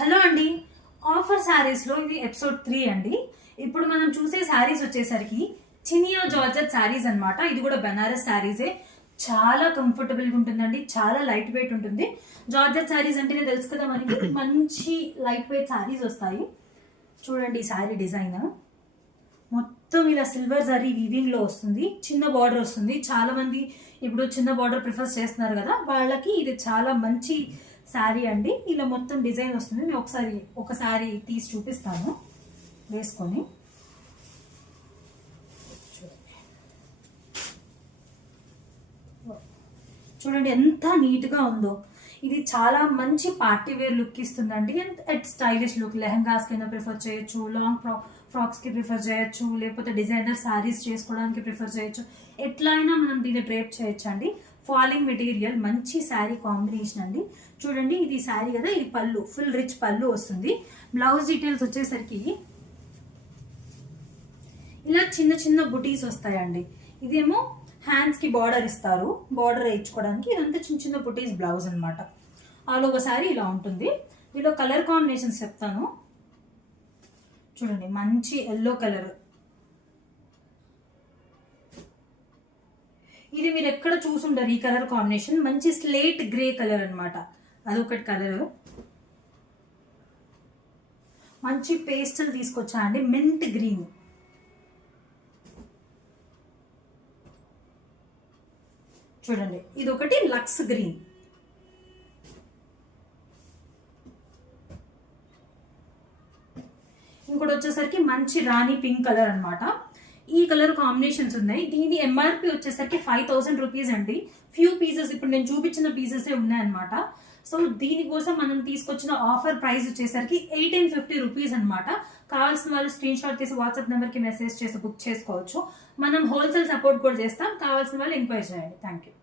Hello అండి. Offer శారీస్లో ఇది ఎపిసోడ్ 3 అండి. ఇప్పుడు మనం చూసే శారీస్ వచ్చేసరికి చినియా జార్జెట్ శారీస్ అన్నమాట. ఇది కూడా బెనారస్ శారీసే. చాలా కంఫర్టబుల్గా ఉంటుందండి, చాలా లైట్ వెయిట్ ఉంటుంది. జార్జెట్ శారీస్ అంటేనే తెలుసు కదా మనకి, మంచి లైట్ వెయిట్ శారీస్ వస్తాయి. చూడండి ఈ శారీ డిజైన్ మొత్తం ఇలా సిల్వర్ జరీ వీవింగ్ లో వస్తుంది, చిన్న బార్డర్ వస్తుంది. చాలా మంది ఇప్పుడు చిన్న బార్డర్ ప్రిఫర్ చేస్తున్నారు కదా, వాళ్ళకి ఇది చాలా మంచి శారీ అండి. ఇలా మొత్తం డిజైన్ వస్తుంది. నేను ఒకసారి తీసి చూపిస్తాను వేసుకొని. చూడండి ఎంత నీట్గా ఉందో. ఇది చాలా మంచి పార్టీ వేర్ లుక్ ఇస్తుందండి. And stylish look. లెహంగాస్ కింద ప్రిఫర్ చేయొచ్చు, లాంగ్ ఫ్రాక్స్ కి ప్రిఫర్ చేయొచ్చు, లేకపోతే డిజైనర్ శారీస్ చేసుకోవడానికి ప్రిఫర్ చేయొచ్చు. ఎట్లా అయినా మనం దీన్ని డ్రేప్ చేయొచ్చు అండి. ఫాలింగ్ మెటీరియల్, మంచి శారీ కాంబినేషన్ అండి. చూడండి ఇది శారీ కదా, ఇది పళ్ళు, ఫుల్ రిచ్ పళ్ళు వస్తుంది. బ్లౌజ్ డీటెయిల్స్ వచ్చేసరికి ఇలా చిన్న చిన్న బుటీస్ వస్తాయండి. ఇదేమో హ్యాండ్స్ కి బార్డర్ ఇస్తారు, బార్డర్ వేయించుకోవడానికి. ఇదంతా చిన్న చిన్న బుటీస్ బ్లౌజ్ అనమాట. ఆల్ ఓవర్ శారీ ఇలా ఉంటుంది. దీనిలో కలర్ కాంబినేషన్స్ చెప్తాను. చూడండి మంచి ఎల్లో కలర్, ఇది మీరు ఎక్కడ చూసుంటారు ఈ కలర్ కాంబినేషన్. మంచి స్లేట్ గ్రే కలర్ అనమాట, అదొకటి కలర్. మంచి పేస్టల్ తీసుకొచ్చా అండి, మింట్ గ్రీన్. చూడండి ఇది ఒకటి లక్స్ గ్రీన్. ఇంకోటి వచ్చేసరికి మంచి రాణి పింక్ కలర్ అనమాట. ఈ కలర్ కాంబినేషన్స్ ఉన్నాయి. దీని ఎంఆర్పి వచ్చేసరికి 5000 రూపీస్ అండి. ఫ్యూ పీసెస్, ఇప్పుడు నేను చూపించిన పీసెస్ ఉన్నాయన్నమాట. సో దీనికోసం మనం తీసుకొచ్చిన ఆఫర్ ప్రైస్ వచ్చేసరికి 1850 రూపీస్ అనమాట. కావాల్సిన వాళ్ళు స్క్రీన్ షాట్ తీసి వాట్సాప్ నెంబర్ కి మెసేజ్ చేసి బుక్ చేసుకోవచ్చు. మనం హోల్సేల్ సపోర్ట్ కూడా చేస్తాం. కావాల్సిన వాళ్ళు ఎంక్వైరీ చేయండి. Thank you.